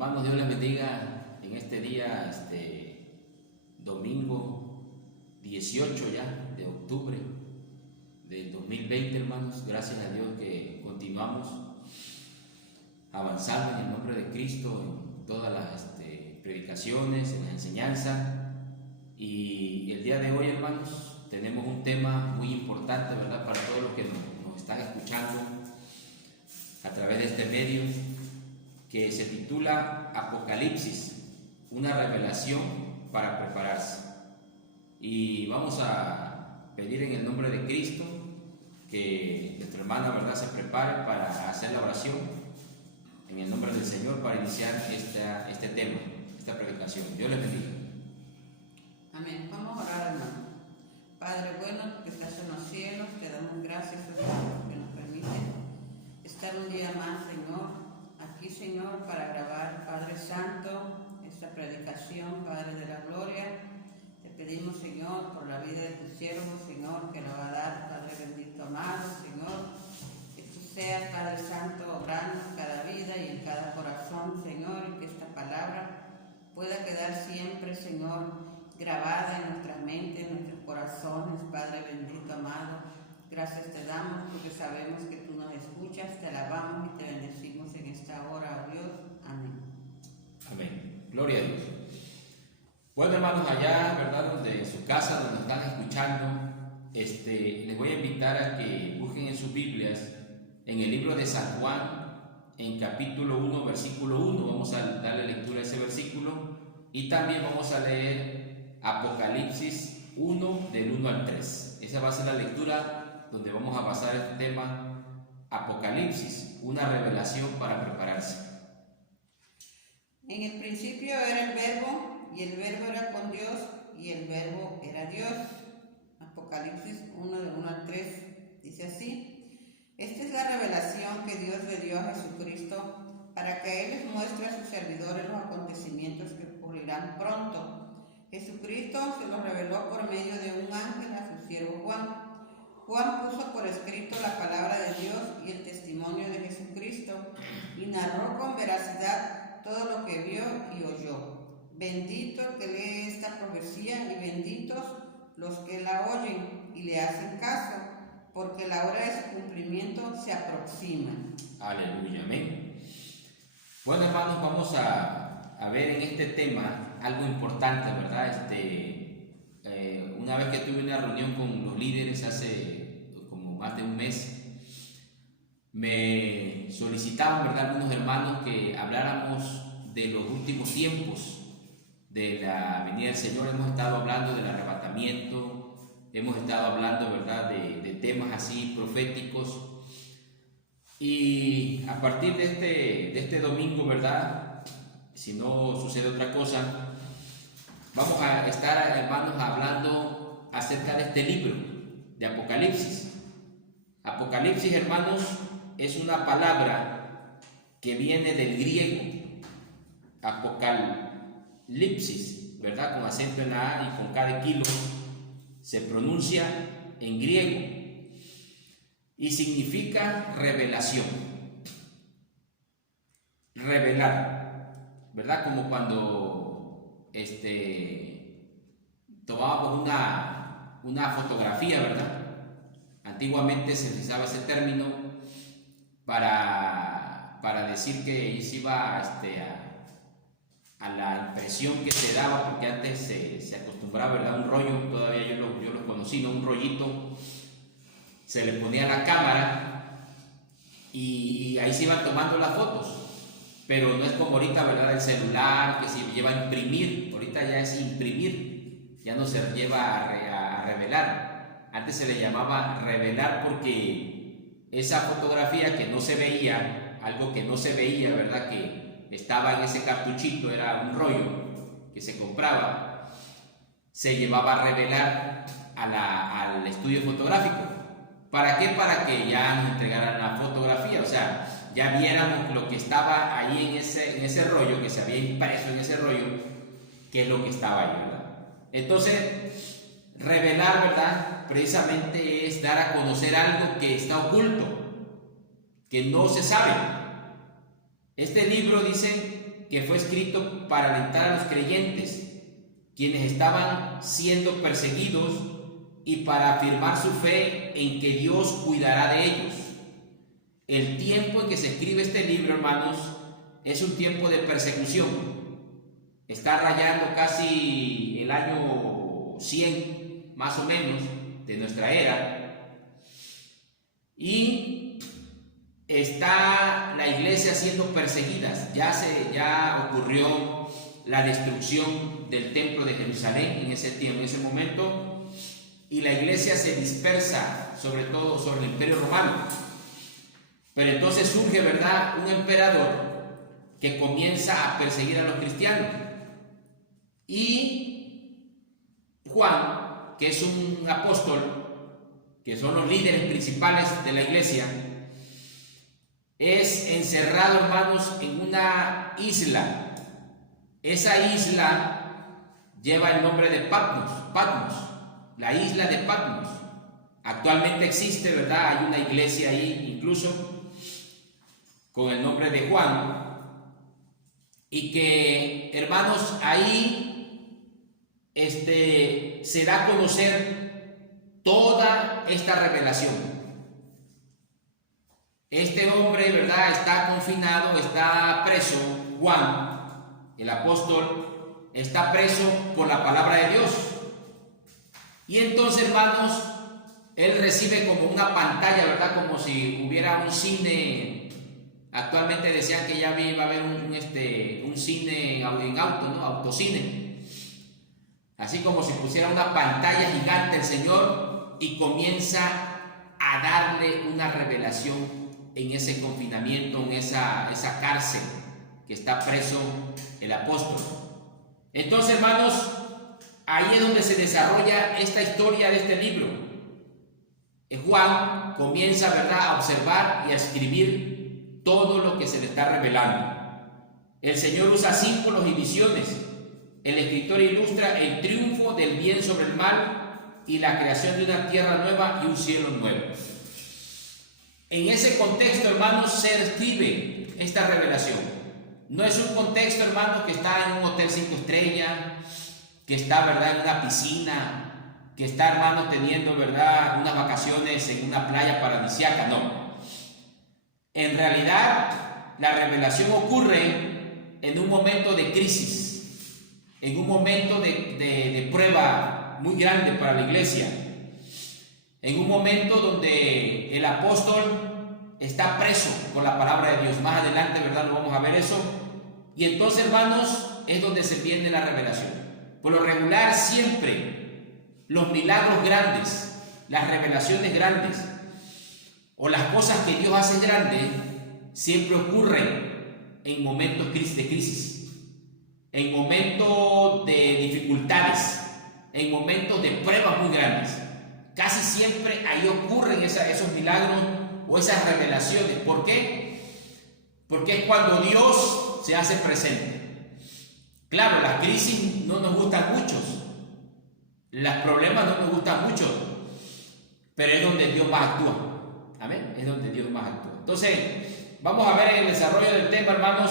Hermanos, Dios les bendiga en este día, domingo 18 ya de octubre del 2020, hermanos. Gracias a Dios que continuamos avanzando en el nombre de Cristo en todas las predicaciones, en la enseñanza. Y el día de hoy, hermanos, tenemos un tema muy importante, ¿verdad?, para todos los que nos están escuchando a través de este medio, que se titula Apocalipsis, una revelación para prepararse. Y vamos a pedir en el nombre de Cristo que nuestra hermana, ¿verdad?, se prepare para hacer la oración en el nombre del Señor para iniciar este tema, esta predicación. Dios les bendiga. Amén. Vamos a orar, hermano. Padre bueno, que estás en los cielos, te damos gracias, Señor, que nos permite estar un día más, Señor, aquí, Señor, para grabar, Padre Santo, esta predicación, Padre de la Gloria. Te pedimos, Señor, por la vida de tu siervo, Señor, que la va a dar, Padre bendito, amado, Señor, que tú seas, Padre Santo, obrando en cada vida y en cada corazón, Señor, y que esta palabra pueda quedar siempre, Señor, grabada en nuestra mente, en nuestros corazones, Padre bendito, amado. Gracias te damos porque sabemos que tú nos escuchas, te alabamos y te bendecimos en esta hora, oh Dios. Amén. Amén. Gloria a Dios. Bueno, hermanos, allá, ¿verdad?, donde en su casa, donde nos están escuchando, les voy a invitar a que busquen en sus Biblias, en el libro de San Juan, en capítulo 1, versículo 1. Vamos a darle lectura a ese versículo y también vamos a leer Apocalipsis 1, del 1 al 3. Esa va a ser la lectura donde vamos a basar este tema, Apocalipsis, una revelación para prepararse. En el principio era el Verbo, y el Verbo era con Dios, y el Verbo era Dios. Apocalipsis 1, del 1 al 3, dice así: Esta es la revelación que Dios le dio a Jesucristo, para que Él les muestre a sus servidores los acontecimientos que ocurrirán pronto. Jesucristo se los reveló por medio de un ángel a su siervo Juan. Juan puso por escrito la palabra de Dios y el testimonio de Jesucristo, y narró con veracidad todo lo que vio y oyó. Bendito el que lee esta profecía, y benditos los que la oyen y le hacen caso, porque la hora de su cumplimiento se aproxima. Aleluya, amén. Bueno, hermanos, vamos a ver en este tema algo importante, ¿verdad? Una vez que tuve una reunión con los líderes hace como más de un mes, me solicitaban, ¿verdad?, algunos hermanos que habláramos de los últimos tiempos de la venida del Señor. Hemos estado hablando del arrebatamiento, hemos estado hablando, ¿verdad?, de temas así proféticos. Y a partir de este domingo, ¿verdad?, si no sucede otra cosa, vamos a estar, hermanos, hablando acerca de este libro de Apocalipsis. Apocalipsis, hermanos, es una palabra que viene del griego apocalipsis, ¿verdad?, con acento en la A y con K de kilo, se pronuncia en griego y significa revelación, revelar, ¿verdad?, como cuando tomábamos una fotografía, ¿verdad? Antiguamente se utilizaba ese término para decir que se iba a la impresión que se daba, porque antes se acostumbraba, ¿verdad?, un rollo, todavía yo lo conocí, ¿no?, un rollito, se le ponía a la cámara y ahí se iban tomando las fotos. Pero no es como ahorita, ¿verdad?, el celular que se lleva a imprimir. Ahorita ya es imprimir, ya no se lleva a revelar. Antes se le llamaba revelar porque esa fotografía que no se veía, algo que no se veía, ¿verdad?, que estaba en ese cartuchito, era un rollo que se compraba, se llevaba a revelar al estudio fotográfico. ¿Para qué? Para que ya nos entregaran la fotografía, o sea, ya viéramos lo que estaba ahí en ese rollo, que se había impreso en ese rollo, que es lo que estaba ahí, ¿verdad? Entonces, revelar, ¿verdad?, precisamente es dar a conocer algo que está oculto, que no se sabe. Este libro dice que fue escrito para alentar a los creyentes, quienes estaban siendo perseguidos, y para afirmar su fe en que Dios cuidará de ellos. El tiempo en que se escribe este libro, hermanos, es un tiempo de persecución. Está rayando casi el año 100, más o menos, de nuestra era. Y está la iglesia siendo perseguida. Ya ocurrió la destrucción del templo de Jerusalén en ese tiempo, en ese momento, y la iglesia se dispersa, sobre todo sobre el Imperio Romano. Pero entonces surge, ¿verdad?, un emperador que comienza a perseguir a los cristianos. Y Juan, que es un apóstol, que son los líderes principales de la iglesia, es encerrado, hermanos, en una isla. Esa isla lleva el nombre de Patmos, la isla de Patmos. Actualmente existe, ¿verdad? Hay una iglesia ahí, incluso con el nombre de Juan, y que, hermanos, ahí se da a conocer toda esta revelación. Este hombre, ¿verdad?, está confinado, está preso. Juan, el apóstol, está preso por la palabra de Dios. Y entonces, hermanos, él recibe como una pantalla, ¿verdad?, como si hubiera un cine. Actualmente decían que ya iba a haber un cine en auto, ¿no? Autocine. Así como si pusiera una pantalla gigante el Señor, y comienza a darle una revelación en ese confinamiento, en esa cárcel que está preso el apóstol. Entonces, hermanos, ahí es donde se desarrolla esta historia de este libro. Juan comienza, ¿verdad?, a observar y a escribir todo lo que se le está revelando. El Señor usa símbolos y visiones. El escritor ilustra el triunfo del bien sobre el mal y la creación de una tierra nueva y un cielo nuevo. En ese contexto, hermanos, se escribe esta revelación. No es un contexto, hermanos, que está en un hotel 5 estrellas, que está, ¿verdad?, en una piscina, que está, hermanos, teniendo, ¿verdad?, unas vacaciones en una playa paradisíaca. No. En realidad, la revelación ocurre en un momento de crisis, en un momento de prueba muy grande para la iglesia, en un momento donde el apóstol está preso por la palabra de Dios. Más adelante, ¿verdad?, no vamos a ver eso. Y entonces, hermanos, es donde se viene la revelación. Por lo regular, siempre los milagros grandes, las revelaciones grandes, o las cosas que Dios hace grandes, siempre ocurren en momentos de crisis, en momentos de dificultades, en momentos de pruebas muy grandes. Casi siempre ahí ocurren esos milagros o esas revelaciones. ¿Por qué? Porque es cuando Dios se hace presente. Claro, las crisis no nos gustan muchos, los problemas no nos gustan mucho, pero es donde Dios más actúa. Amén, es donde Dios más actúa. Entonces, vamos a ver el desarrollo del tema, hermanos,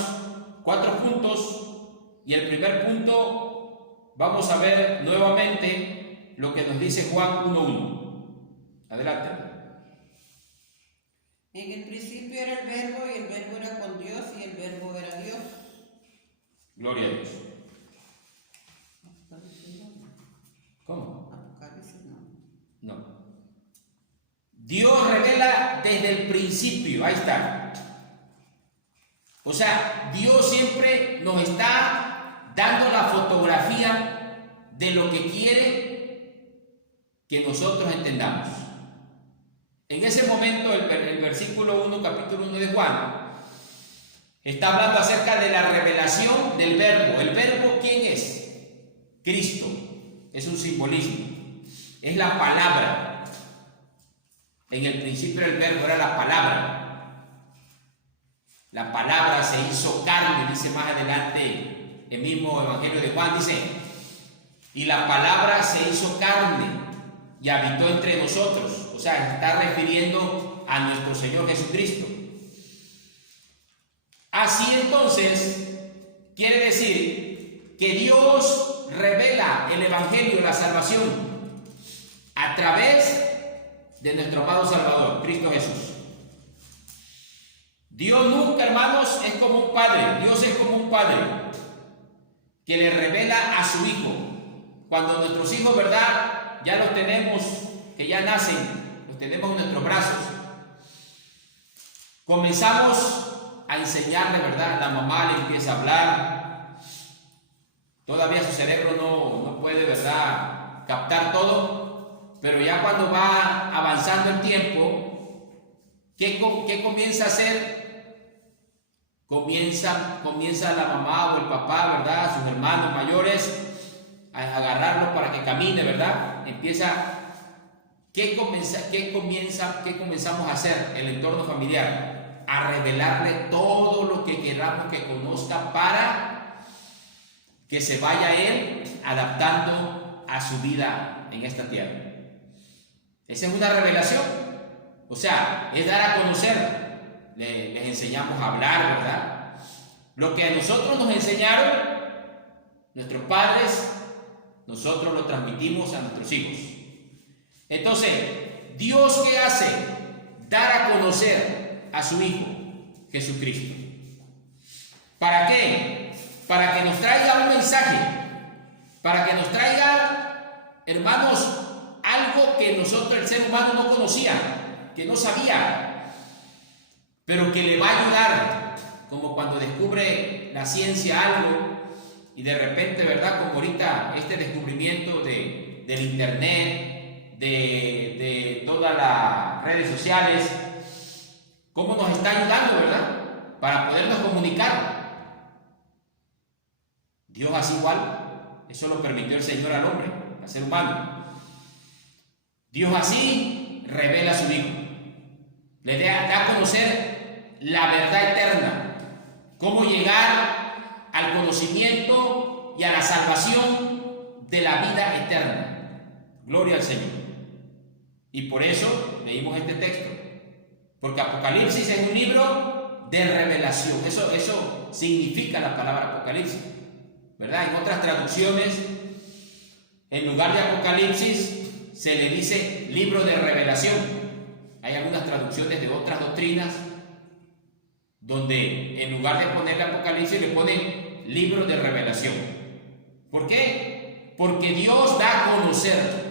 4 puntos. Y el primer punto, vamos a ver nuevamente lo que nos dice Juan 1:1. Adelante. En el principio era el verbo, y el verbo era con Dios, y el verbo era Dios. Gloria a Dios. ¿Cómo? Apocalipsis no. No. Dios revela desde el principio, ahí está. O sea, Dios siempre nos está dando la fotografía de lo que quiere que nosotros entendamos. En ese momento, el versículo 1, capítulo 1 de Juan, está hablando acerca de la revelación del verbo. ¿El verbo quién es? Cristo. Es un simbolismo. Es la palabra. En el principio el verbo era la palabra. La palabra se hizo carne, dice más adelante el mismo Evangelio de Juan, dice, y la palabra se hizo carne y habitó entre nosotros. O sea, está refiriendo a nuestro Señor Jesucristo. Así entonces, quiere decir que Dios revela el Evangelio, la salvación, a través de nuestro amado Salvador, Cristo Jesús. Dios nunca, hermanos, es como un padre. Dios es como un padre que le revela a su hijo. Cuando nuestros hijos, ¿verdad?, ya los tenemos, que ya nacen, los tenemos en nuestros brazos, comenzamos a enseñarle, ¿verdad? La mamá le empieza a hablar. Todavía su cerebro no puede, ¿verdad?, captar todo, pero ya cuando va avanzando el tiempo, ¿qué comienza a hacer? Comienza la mamá o el papá, ¿verdad?, sus hermanos mayores, a agarrarlo para que camine, ¿verdad? ¿Qué comenzamos a hacer? El entorno familiar, a revelarle todo lo que queramos que conozca para que se vaya él adaptando a su vida en esta tierra. Esa es una revelación, o sea, es dar a conocer. Les enseñamos a hablar, ¿verdad? Lo que a nosotros nos enseñaron nuestros padres, nosotros lo transmitimos a nuestros hijos. Entonces, ¿Dios qué hace? Dar a conocer a su Hijo, Jesucristo. ¿Para qué? Para que nos traiga un mensaje, para que nos traiga, hermanos, algo que nosotros, el ser humano, no conocía, que no sabía, pero que le va a ayudar, como cuando descubre la ciencia algo y de repente, ¿verdad?, como ahorita este descubrimiento del internet, de todas las redes sociales, cómo nos está ayudando, ¿verdad?, para podernos comunicar. Dios hace igual, eso lo permitió el Señor al hombre, al ser humano. Dios así revela a su Hijo, le da a conocer la verdad eterna, cómo llegar al conocimiento y a la salvación de la vida eterna. Gloria al Señor. Y por eso leímos este texto, porque Apocalipsis es un libro de revelación. Eso significa la palabra Apocalipsis, ¿verdad? En otras traducciones, en lugar de Apocalipsis, se le dice libro de revelación. Hay algunas traducciones de otras doctrinas donde en lugar de ponerle Apocalipsis le ponen libro de revelación. ¿Por qué? Porque Dios da a conocer.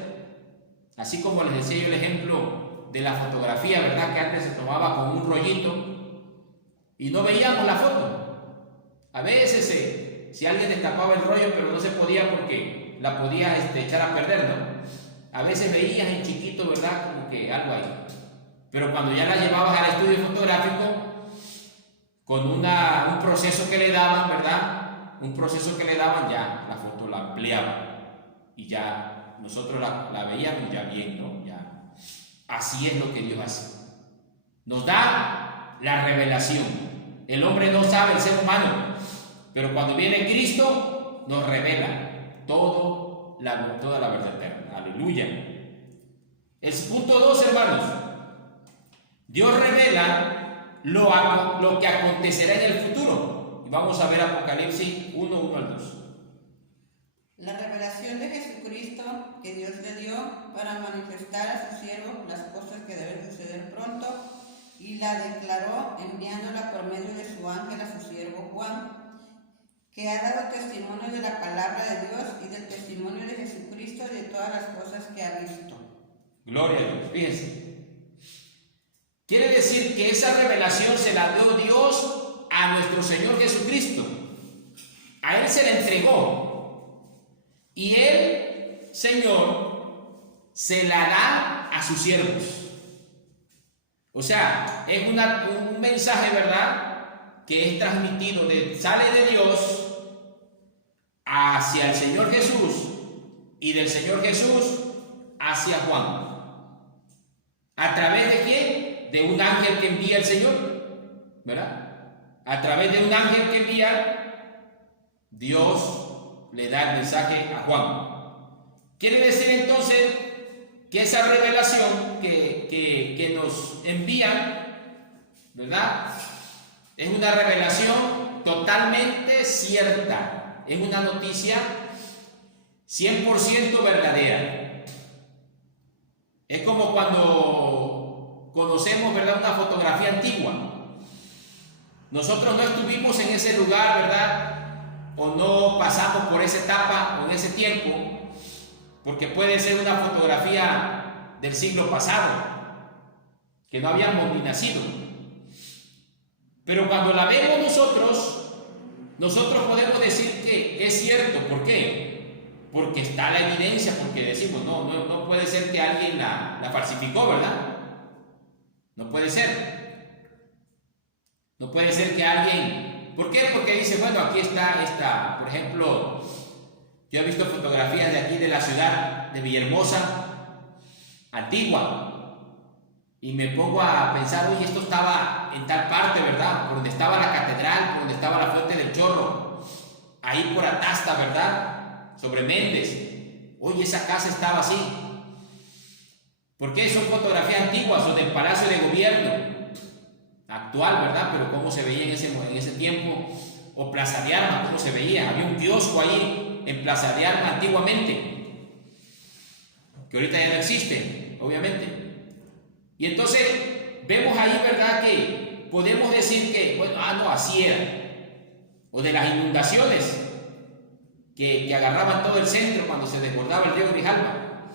Así como les decía yo el ejemplo de la fotografía, ¿verdad?, que antes se tomaba con un rollito y no veíamos la foto. A veces si alguien destapaba el rollo, pero no se podía porque la podía echar a perder, ¿no? A veces veías en chiquito, ¿verdad?, como que algo ahí. Pero cuando ya la llevabas al estudio fotográfico, con un proceso que le daban, ¿verdad?, un proceso que le daban, ya la foto la ampliaban y ya nosotros la veíamos ya bien, ¿no? Ya. Así es lo que Dios hace. Nos da la revelación. El hombre no sabe, el ser humano, pero cuando viene Cristo nos revela toda la verdad eterna. Aleluya. El punto 2, hermanos. Dios revela lo que acontecerá en el futuro. Y vamos a ver Apocalipsis 1 al 2. La revelación de Jesucristo que Dios le dio para manifestar a sus siervos las cosas que deben suceder pronto, y la declaró enviándola por medio de su ángel a su siervo Juan, que ha dado testimonio de la palabra de Dios y del testimonio de Jesucristo y de todas las cosas que ha visto. Gloria a Dios. Fíjense. Quiere decir que esa revelación se la dio Dios a nuestro Señor Jesucristo. A Él se le entregó. Y Él, Señor, se la da a sus siervos. O sea, es un mensaje, ¿verdad?, que es transmitido, sale de Dios hacia el Señor Jesús y del Señor Jesús hacia Juan. ¿A través de quién? De un ángel que envía el Señor, ¿verdad? A través de un ángel que envía, Dios le da el mensaje a Juan. Quiere decir entonces que esa revelación que nos envían, ¿verdad?, es una revelación totalmente cierta. Es una noticia 100% verdadera. Es como cuando conocemos, ¿verdad?, una fotografía antigua. Nosotros no estuvimos en ese lugar, ¿verdad?, o no pasamos por esa etapa o en ese tiempo, porque puede ser una fotografía del siglo pasado, que no habíamos ni nacido. Pero cuando la vemos nosotros podemos decir que es cierto. ¿Por qué? Porque está la evidencia, porque decimos, no puede ser que alguien la falsificó, ¿verdad? No puede ser. No puede ser que alguien... ¿Por qué? Porque dice, bueno, aquí está esta, por ejemplo, yo he visto fotografías de aquí de la ciudad de Villahermosa, antigua, y me pongo a pensar, oye, esto estaba en tal parte, ¿verdad? Por donde estaba la catedral, por donde estaba la fuente del Chorro, ahí por Atasta, ¿verdad? Sobre Méndez. Oye, esa casa estaba así. ¿Por qué? Son fotografías antiguas o del Palacio de Gobierno actual, ¿verdad? Pero cómo se veía en ese tiempo. O Plaza de Armas, cómo se veía. Había un kiosco ahí en Plaza de Armas antiguamente, que ahorita ya no existe, obviamente. Y entonces vemos ahí, ¿verdad?, que podemos decir que, bueno, no, así era. O de las inundaciones que agarraban todo el centro cuando se desbordaba el río Grijalva.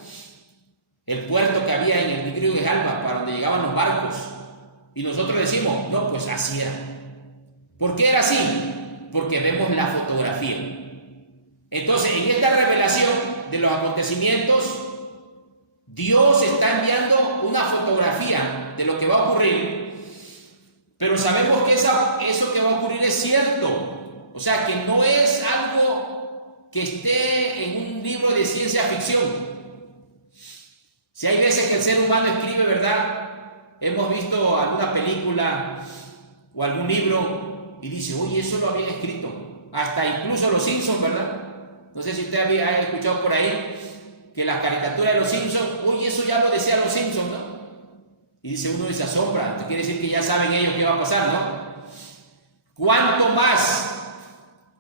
El puerto que había en el río Grijalva para donde llegaban los barcos. Y nosotros decimos, no, pues así era. ¿Por qué era así? Porque vemos la fotografía. Entonces, en esta revelación de los acontecimientos, Dios está enviando una fotografía de lo que va a ocurrir, pero sabemos que eso que va a ocurrir es cierto. O sea, que no es algo que esté en un libro de ciencia ficción. Si hay veces que el ser humano escribe, ¿verdad? Hemos visto alguna película o algún libro y dice, oye, eso lo habían escrito. Hasta incluso los Simpsons, ¿verdad? No sé si usted había escuchado por ahí que las caricaturas de los Simpsons, oye, eso ya lo decían los Simpsons, ¿no? Y dice uno y se asombra. Esto quiere decir que ya saben ellos qué va a pasar, ¿no? ¿Cuánto más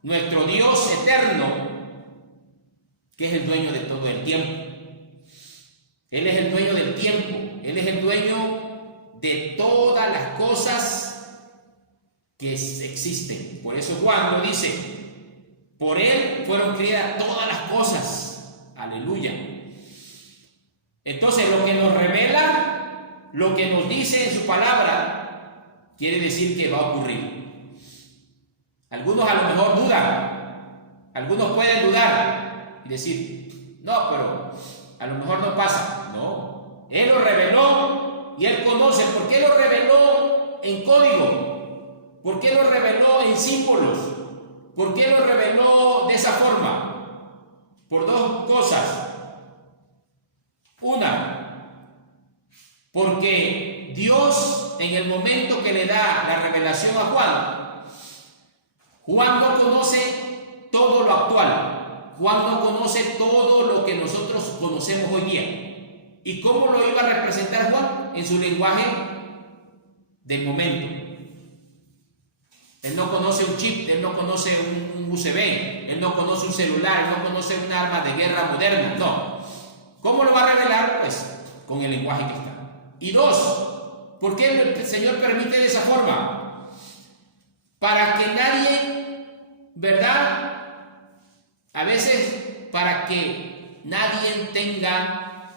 nuestro Dios eterno, que es el dueño de todo el tiempo? Él es el dueño del tiempo. Él es el dueño de todas las cosas que existen. Por eso Juan lo dice, por Él fueron creadas todas las cosas. Aleluya. Entonces, lo que nos revela, lo que nos dice en su palabra, quiere decir que va a ocurrir. Algunos a lo mejor dudan, algunos pueden dudar y decir, no, pero a lo mejor no pasa. No, Él lo reveló y Él conoce. ¿Por qué lo reveló en código? ¿Por qué lo reveló en símbolos? ¿Por qué lo reveló de esa forma? Por dos cosas. Una, porque Dios, en el momento que le da la revelación a Juan no conoce todo lo actual. Juan no conoce todo lo que nosotros conocemos hoy día. ¿Y cómo lo iba a representar Juan? En su lenguaje del momento. Él no conoce un chip, él no conoce un USB, él no conoce un celular, él no conoce un arma de guerra moderna, no. ¿Cómo lo va a revelar? Pues con el lenguaje que está. Y dos, ¿por qué el Señor permite de esa forma? Para que nadie, ¿verdad? A veces para que nadie tenga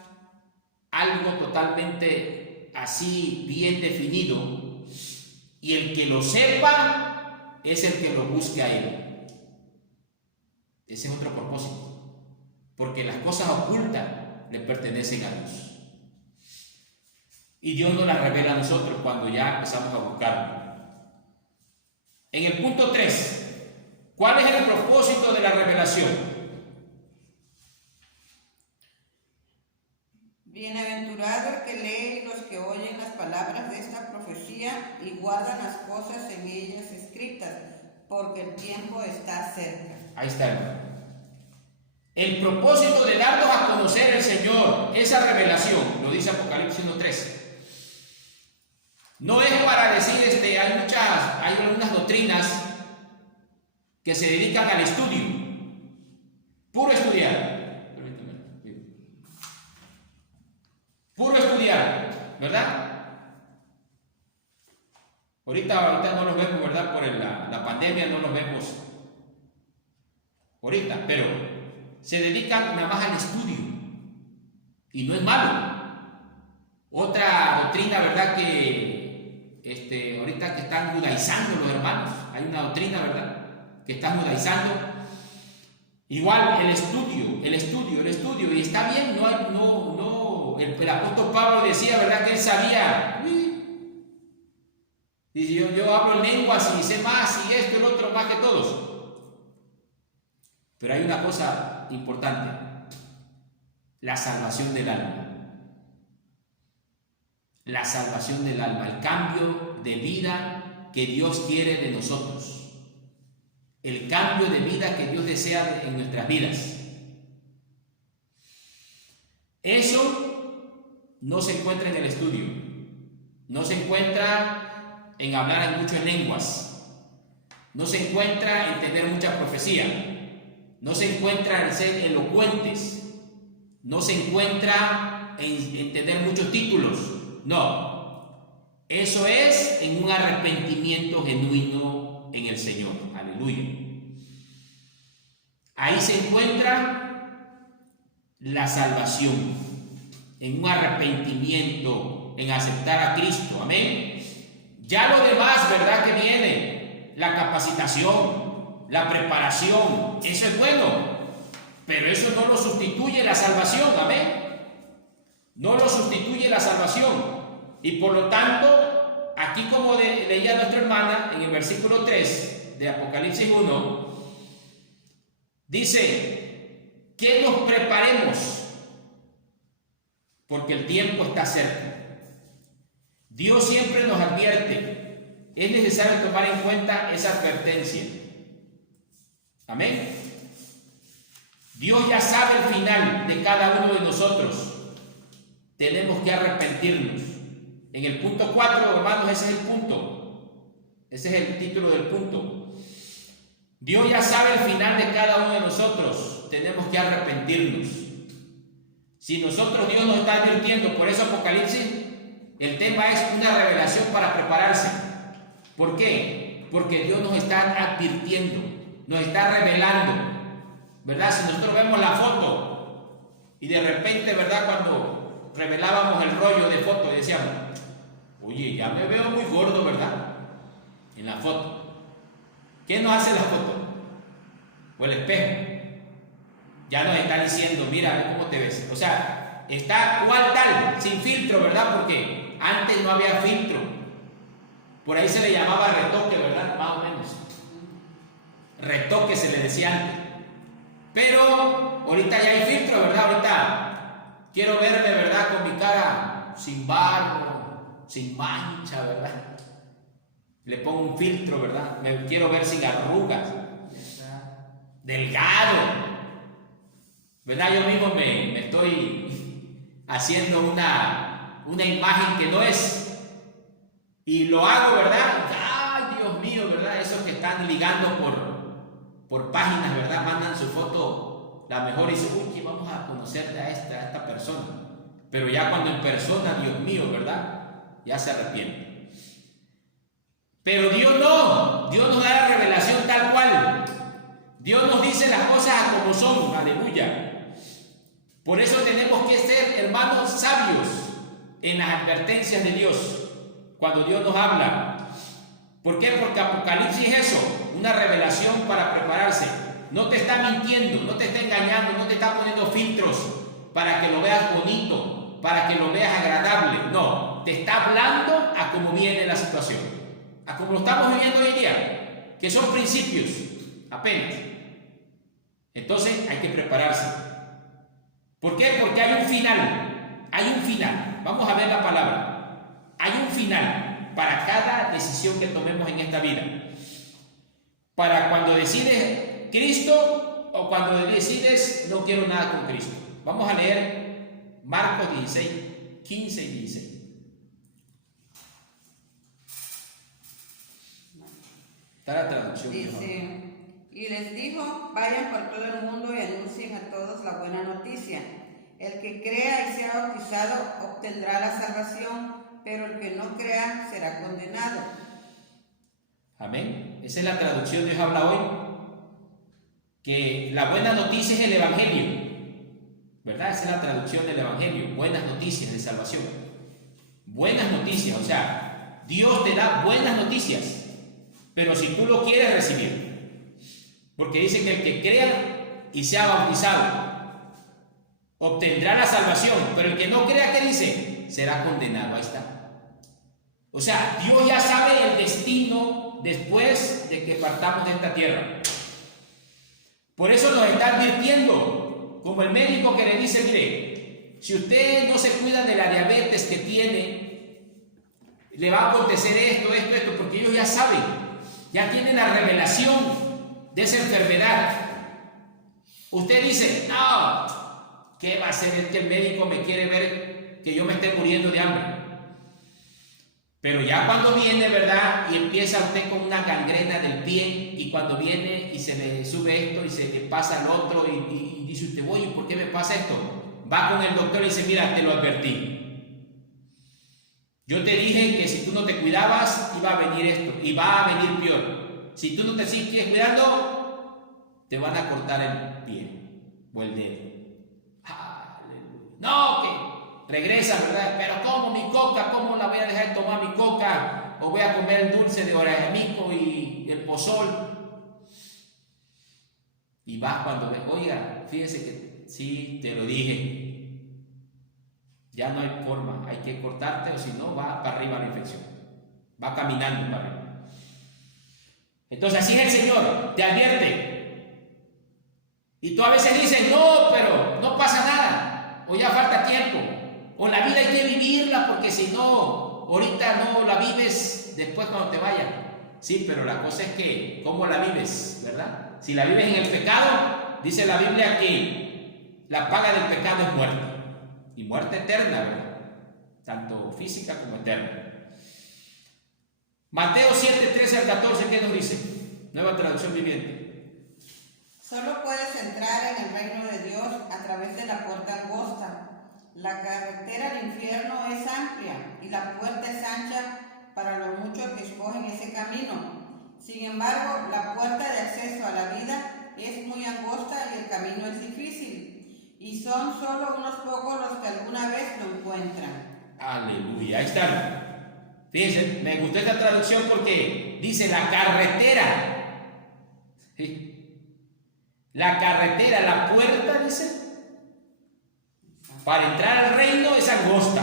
algo totalmente así bien definido y el que lo sepa es el que lo busque a Él. Ese es otro propósito, porque las cosas ocultas le pertenecen a Dios y Dios nos las revela a nosotros cuando ya empezamos a buscarlo. En el punto 3, ¿cuál es el propósito de la revelación? Bienaventurado el que lee y los que oyen las palabras de esta profecía y guardan las cosas en ellas escritas, porque el tiempo está cerca. Ahí está, hermano. El propósito de darnos a conocer el Señor, esa revelación, lo dice Apocalipsis 1:13. No es para decir, hay algunas doctrinas que se dedican al estudio, puro estudiar. Permítame. Puro estudiar, ¿verdad? Ahorita no los vemos, ¿verdad? Por la pandemia no los vemos ahorita, pero se dedican nada más al estudio y no es malo. Otra doctrina, ¿verdad? Que ahorita que están judaizando los hermanos, hay una doctrina, ¿verdad? Que están judaizando. Igual el estudio, y está bien, el apóstol Pablo decía, ¿verdad? Que él sabía. Dice, yo hablo lenguas y sé más y esto y lo otro más que todos. Pero hay una cosa importante, la salvación del alma. La salvación del alma, el cambio de vida que Dios quiere de nosotros. El cambio de vida que Dios desea en nuestras vidas. Eso no se encuentra en el estudio. No se encuentra en hablar mucho en lenguas. No se encuentra en tener mucha profecía. No se encuentra en ser elocuentes. No se encuentra en tener muchos títulos. No. Eso es en un arrepentimiento genuino en el Señor. Aleluya. Ahí se encuentra la salvación, en un arrepentimiento, en aceptar a Cristo. Amén. Ya lo demás, ¿verdad? Que viene la capacitación, la preparación, eso es bueno, pero eso no lo sustituye la salvación. Amén. No lo sustituye la salvación. Y por lo tanto, aquí como leía nuestra hermana en el versículo 3 de Apocalipsis 1, dice que nos preparemos porque el tiempo está cerca. Dios siempre nos advierte. Es necesario tomar en cuenta esa advertencia. Amén. Dios ya sabe el final de cada uno de nosotros. Tenemos que arrepentirnos. En el punto 4, hermanos, ese es el punto. Ese es el título del punto. Dios ya sabe el final de cada uno de nosotros. Tenemos que arrepentirnos. Si nosotros, Dios nos está advirtiendo, por eso Apocalipsis, el tema es una revelación para prepararse. ¿Por qué? Porque Dios nos está advirtiendo, nos está revelando, ¿verdad? Si nosotros vemos la foto y de repente, ¿verdad? Cuando revelábamos el rollo de foto y decíamos, oye, ya me veo muy gordo, ¿verdad? En la foto. ¿Qué nos hace la foto? O el espejo. Ya nos está diciendo, mira cómo te ves. O sea, está igual tal, sin filtro, ¿verdad? Porque antes no había filtro. Por ahí se le llamaba retoque, ¿verdad? Más o menos. Retoque se le decía antes. Pero ahorita ya hay filtro, ¿verdad? Ahorita quiero verme, ¿verdad? Con mi cara sin barro, sin mancha, ¿verdad? Le pongo un filtro, ¿verdad? Me quiero ver sin arrugas, delgado, ¿verdad? Yo mismo me estoy haciendo una imagen que no es. Y lo hago, ¿verdad? ¡Ay, Dios mío!, ¿verdad? Esos que están ligando por páginas, ¿verdad? Mandan su foto, la mejor, y dicen, uy, vamos a conocerle a esta persona. Pero ya cuando en persona, Dios mío, ¿verdad? Ya se arrepiente. Pero Dios no. Dios nos da la revelación tal cual. Dios nos dice las cosas como son. Aleluya. Por eso tenemos que ser, hermanos, sabios en las advertencias de Dios. Cuando Dios nos habla. ¿Por qué? Porque Apocalipsis es eso, una revelación para prepararse. No te está mintiendo, no te está engañando, no te está poniendo filtros para que lo veas bonito, para que lo veas agradable. No, te está hablando a cómo viene la situación, a cómo lo estamos viviendo hoy día, que son principios apenas. Entonces hay que prepararse. ¿Por qué? Porque hay un final. Hay un final. Vamos a ver la palabra. Hay un final para cada decisión que tomemos en esta vida. Para cuando decides Cristo o cuando decides no quiero nada con Cristo. Vamos a leer Marcos 16, 15 y 16. Está la traducción. Dice, Y les dijo, vayan por todo el mundo y anuncien a todos la buena noticia. El que crea y sea bautizado obtendrá la salvación, pero el que no crea será condenado. Amén. Esa es la traducción de Dios habla hoy. Que la buena noticia es el Evangelio. ¿Verdad? Esa es la traducción del Evangelio. Buenas noticias de salvación. Buenas noticias. O sea, Dios te da buenas noticias. Pero si tú lo quieres recibir. Porque dice que el que crea y sea bautizado obtendrá la salvación. Pero el que no crea, ¿qué dice? Será condenado. Ahí está. O sea, Dios ya sabe el destino después de que partamos de esta tierra. Por eso nos está advirtiendo, como el médico que le dice, mire, si usted no se cuida de la diabetes que tiene, le va a acontecer esto, porque ellos ya saben, ya tienen la revelación de esa enfermedad. Usted dice, no, ¿qué va a hacer? Es que el médico me quiere ver que yo me esté muriendo de hambre. Pero ya cuando viene, ¿verdad? Y empieza usted con una gangrena del pie, y cuando viene y se le sube esto y se le pasa al otro y dice usted, oye, ¿por qué me pasa esto? Va con el doctor y dice, mira, te lo advertí. Yo te dije que si tú no te cuidabas, iba a venir esto, y va a venir peor. Si tú no te sigues cuidando, te van a cortar el pie o el dedo. ¡Aleluya! No, que regresa, ¿verdad? Pero ¿cómo mi coca? ¿Cómo la voy a dejar de tomar mi coca? ¿O voy a comer el dulce de orejamico y el pozol? Y vas cuando ves, oiga, fíjese que sí, te lo dije. Ya no hay forma, hay que cortarte o si no va para arriba la infección. Va caminando para arriba. Entonces así es el Señor, te advierte. Y tú a veces dices, no, pero no pasa nada. O ya falta tiempo. O la vida hay que vivirla porque si no, ahorita no la vives después cuando te vayas. Sí, pero la cosa es que, ¿cómo la vives? ¿Verdad? Si la vives en el pecado, dice la Biblia que la paga del pecado es muerte. Y muerte eterna, ¿verdad? Tanto física como eterna. Mateo 7, 13 al 14, ¿qué nos dice? Nueva traducción viviente. Solo puedes entrar en el reino de Dios a través de la puerta angosta. La carretera al infierno es amplia y la puerta es ancha para los muchos que escogen ese camino. Sin embargo, la puerta de acceso a la vida es muy angosta y el camino es difícil. Y son solo unos pocos los que alguna vez lo encuentran. Aleluya, ahí está. Fíjense, me gustó esta traducción porque dice la carretera. ¿Sí? La carretera, la puerta, dice. Para entrar al reino es angosta.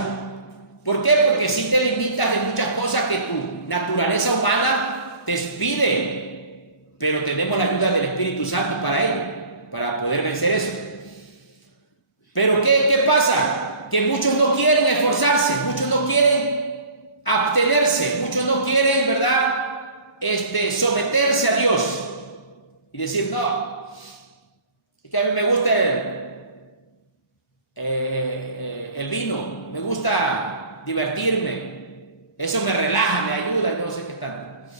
¿Por qué? Porque si te limitas de muchas cosas que tu naturaleza humana te pide. Pero tenemos la ayuda del Espíritu Santo para ello, para poder vencer eso. Pero ¿qué pasa? Que muchos no quieren esforzarse, muchos no quieren abstenerse, muchos no quieren, ¿verdad? Someterse a Dios. Y decir, no, es que a mí me gusta el vino, me gusta divertirme, eso me relaja, me ayuda, yo no sé qué tanto.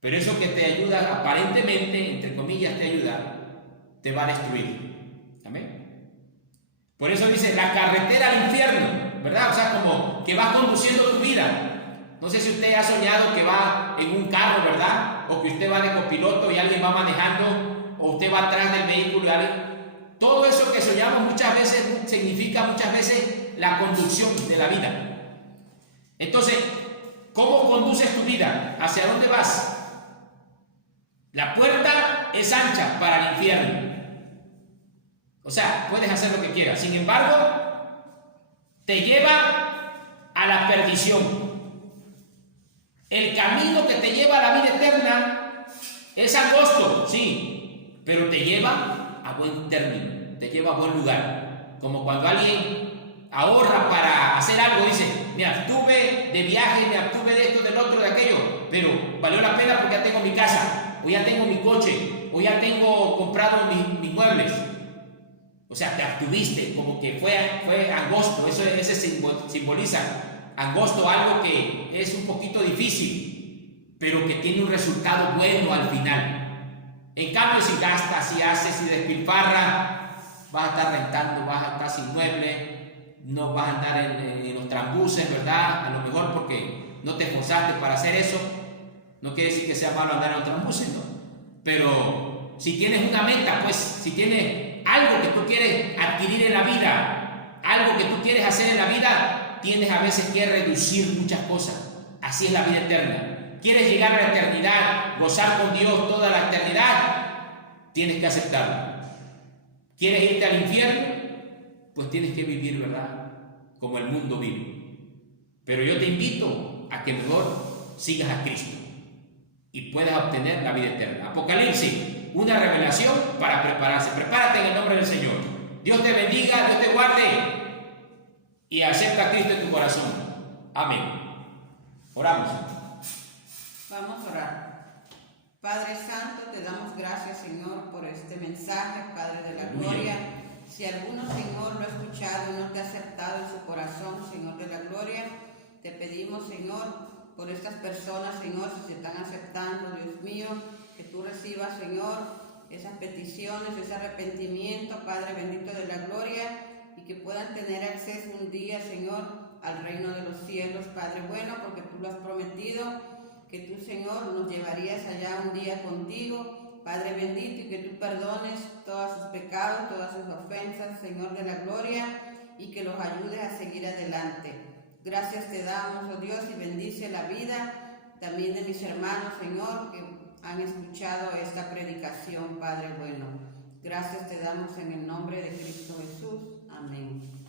Pero eso que te ayuda, aparentemente, entre comillas, te ayuda, te va a destruir. Amén. Por eso dice la carretera al infierno, ¿verdad? O sea, como que vas conduciendo tu vida. No sé si usted ha soñado que va en un carro, ¿verdad? O que usted va de copiloto y alguien va manejando, o usted va atrás del vehículo y alguien. Todo eso que soñamos muchas veces significa muchas veces la conducción de la vida. Entonces, ¿cómo conduces tu vida? ¿Hacia dónde vas? La puerta es ancha para el infierno. O sea, puedes hacer lo que quieras. Sin embargo, te lleva a la perdición. El camino que te lleva a la vida eterna es angosto, sí, pero te lleva a buen término, te lleva a buen lugar. Como cuando alguien ahorra para hacer algo, dice, me abstuve de viaje, me abstuve de esto, del otro, de aquello, pero valió la pena porque ya tengo mi casa, o ya tengo mi coche, o ya tengo comprado mis muebles. O sea, te abstuviste, como que fue angosto, ese simboliza angosto, algo que es un poquito difícil, pero que tiene un resultado bueno al final. En cambio, si gastas, si haces, si despilfarras, vas a estar rentando, vas a estar sin mueble, no vas a andar en los trambuses, ¿verdad? A lo mejor porque no te esforzaste para hacer eso. No quiere decir que sea malo andar en los trambuses, ¿no? Pero si tienes una meta, pues, si tienes algo que tú quieres adquirir en la vida, algo que tú quieres hacer en la vida, tienes a veces que reducir muchas cosas. Así es la vida eterna. ¿Quieres llegar a la eternidad, gozar con Dios toda la eternidad? Tienes que aceptarlo. ¿Quieres irte al infierno? Pues tienes que vivir, ¿verdad? Como el mundo vive. Pero yo te invito a que mejor sigas a Cristo y puedas obtener la vida eterna. Apocalipsis, una revelación para prepararse. Prepárate en el nombre del Señor. Dios te bendiga, Dios te guarde y acepta a Cristo en tu corazón. Amén. Oramos. Vamos a orar. Padre Santo, te damos gracias, Señor, por este mensaje, Padre de la Gloria. Si alguno, Señor, lo ha escuchado y no te ha aceptado en su corazón, Señor de la Gloria, te pedimos, Señor, por estas personas, Señor, si se están aceptando, Dios mío, que tú recibas, Señor, esas peticiones, ese arrepentimiento, Padre bendito de la Gloria, y que puedan tener acceso un día, Señor, al reino de los cielos, Padre bueno, porque tú lo has prometido, que tú, Señor, nos llevarías allá un día contigo, Padre bendito, y que tú perdones todos sus pecados, todas sus ofensas, Señor de la Gloria, y que los ayudes a seguir adelante. Gracias te damos, oh Dios, y bendice la vida también de mis hermanos, Señor, que han escuchado esta predicación, Padre bueno. Gracias te damos en el nombre de Cristo Jesús. Amén.